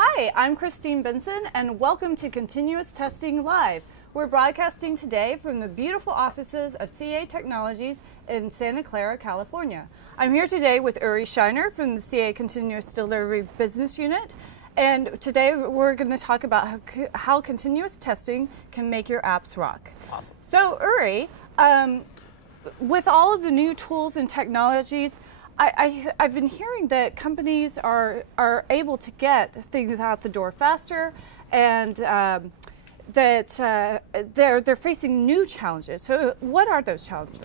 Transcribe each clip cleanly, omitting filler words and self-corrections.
Hi, I'm Christine Benson, and welcome to Continuous Testing Live. We're broadcasting today from the beautiful offices of CA Technologies in Santa Clara, California. I'm here today with Uri Shiner from the CA Continuous Delivery Business Unit, and today we're going to talk about how continuous testing can make your apps rock. Awesome. So Uri, with all of the new tools and technologies, I've been hearing that companies are able to get things out the door faster, and that they're facing new challenges. So what are those challenges?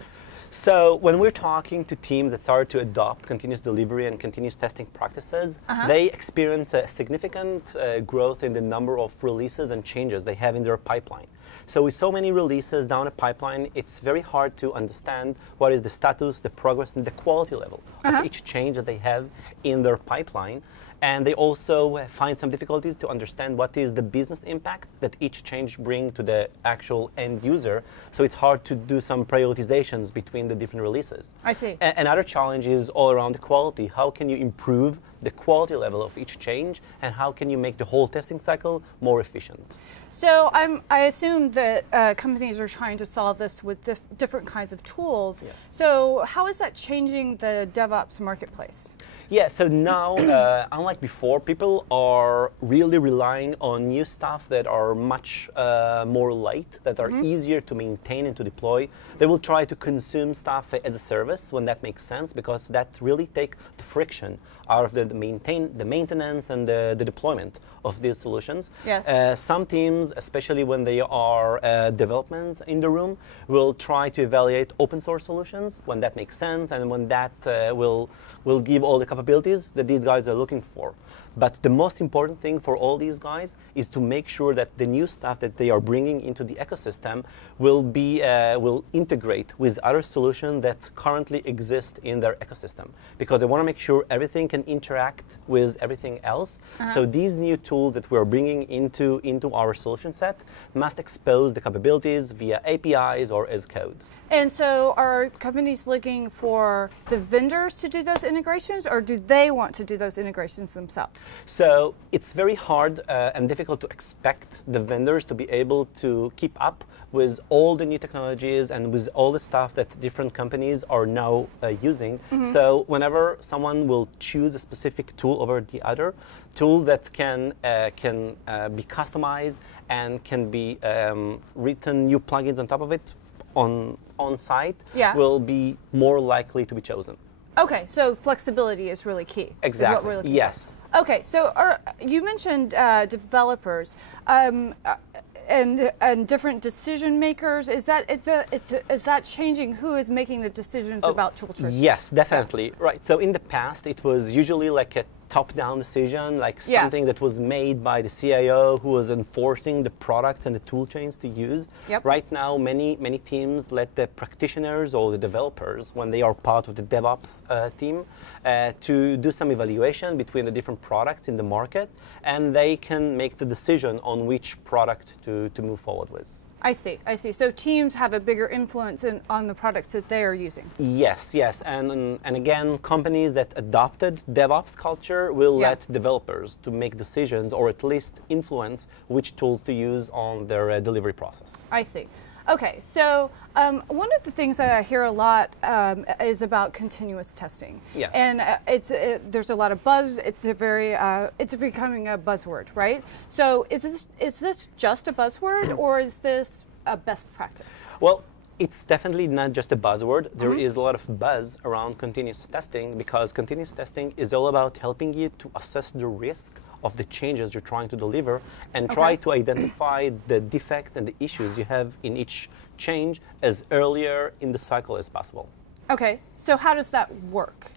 So when we're talking to teams that start to adopt continuous delivery and continuous testing practices, they experience a significant growth in the number of releases and changes they have in their pipeline. So with so many releases down a pipeline, it's very hard to understand what is the status, the progress, and the quality level of each change that they have in their pipeline. And they also find some difficulties to understand what is the business impact that each change brings to the actual end user. So it's hard to do some prioritizations between the different releases. I see. Another challenge is all around the quality. How can you improve the quality level of each change, and how can you make the whole testing cycle more efficient? So I assume that companies are trying to solve this with different kinds of tools. Yes. So how is that changing the DevOps Marketplace? Yeah, so now, unlike before, people are really relying on new stuff that are much more light, that are easier to maintain and to deploy. They will try to consume stuff as a service when that makes sense, because that really takes the friction out of the maintenance and the deployment of these solutions. Yes. Some teams, especially when they are developments in the room, will try to evaluate open source solutions when that makes sense, and when that will give all the capabilities that these guys are looking for. But the most important thing for all these guys is to make sure that the new stuff that they are bringing into the ecosystem will integrate with other solutions that currently exist in their ecosystem, because they want to make sure everything can interact with everything else. So these new tools that we're bringing into our solution set must expose the capabilities via APIs or as code. And so are companies looking for the vendors to do those integrations, or do they want to do those integrations themselves? So it's very hard and difficult to expect the vendors to be able to keep up with all the new technologies and with all the stuff that different companies are now using. So whenever someone will choose a specific tool over the other, tool that can be customized and can be written new plugins on top of it, on site, will be more likely to be chosen. Okay, so flexibility is really key. Exactly. Is what we're looking Yes. for. Okay, so you mentioned developers and different decision makers. Is that changing who is making the decisions about tool choice? Yes, definitely. Right. So in the past, it was usually like a top-down decision, like something that was made by the CIO who was enforcing the products and the tool chains to use. Right now, many teams let the practitioners or the developers, when they are part of the DevOps team, to do some evaluation between the different products in the market, and they can make the decision on which product to move forward with. I see. So teams have a bigger influence on the products that they are using. Yes, and again, companies that adopted DevOps culture will let developers to make decisions, or at least influence which tools to use on their delivery process. I see. Okay, so one of the things that I hear a lot is about continuous testing. Yes. And there's a lot of buzz. It's becoming a buzzword, right? So is this just a buzzword, or is this a best practice? Well, it's definitely not just a buzzword. There is a lot of buzz around continuous testing, because continuous testing is all about helping you to assess the risk of the changes you're trying to deliver, and try to identify the defects and the issues you have in each change as earlier in the cycle as possible. Okay, so how does that work?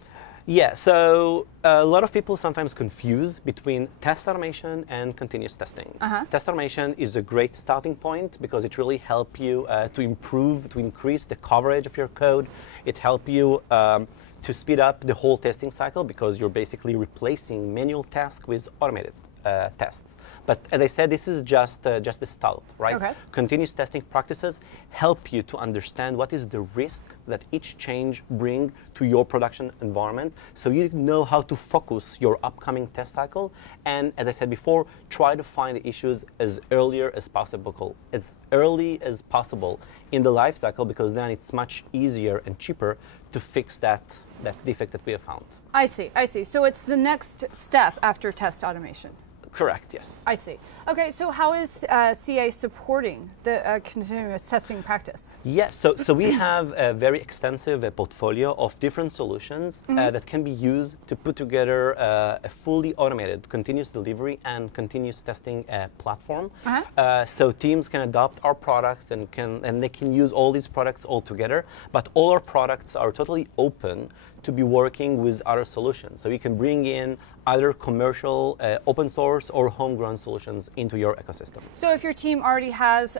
Yeah, so a lot of people sometimes confuse between test automation and continuous testing. Test automation is a great starting point, because it really helps you to increase the coverage of your code. It helps you to speed up the whole testing cycle, because you're basically replacing manual tasks with automated tests. But as I said, this is just the start, right? Okay. Continuous testing practices help you to understand what is the risk that each change brings to your production environment, so you know how to focus your upcoming test cycle. And as I said before, try to find the issues as early as possible in the life cycle, because then it's much easier and cheaper to fix that defect that we have found. I see, I see. So it's the next step after test automation. Correct, yes. I see. Okay, so how is CA supporting the continuous testing practice? Yes, so we have a very extensive portfolio of different solutions that can be used to put together a fully automated continuous delivery and continuous testing platform. So teams can adopt our products and they can use all these products all together, but all our products are totally open to be working with other solutions. So you can bring in either commercial, open source, or homegrown solutions into your ecosystem. So if your team already has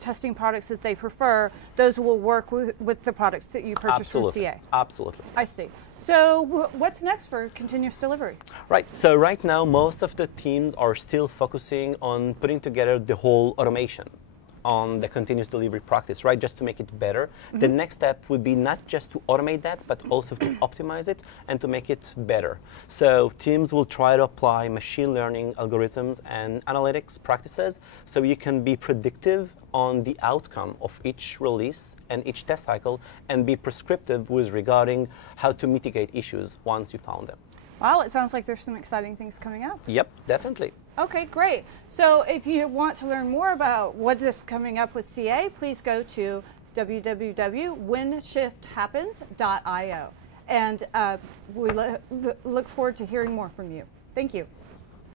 testing products that they prefer, those will work with the products that you purchase from CA? Absolutely. I see. So what's next for continuous delivery? Right. So right now, most of the teams are still focusing on putting together the whole automation on the continuous delivery practice, right, just to make it better. The next step would be not just to automate that, but also to optimize it and to make it better. So teams will try to apply machine learning algorithms and analytics practices so you can be predictive on the outcome of each release and each test cycle, and be prescriptive with regarding how to mitigate issues once you found them. Wow, it sounds like there's some exciting things coming up. Yep, definitely. Okay, great. So if you want to learn more about what is coming up with CA, please go to www.whenShiftHappens.io. And we look forward to hearing more from you. Thank you.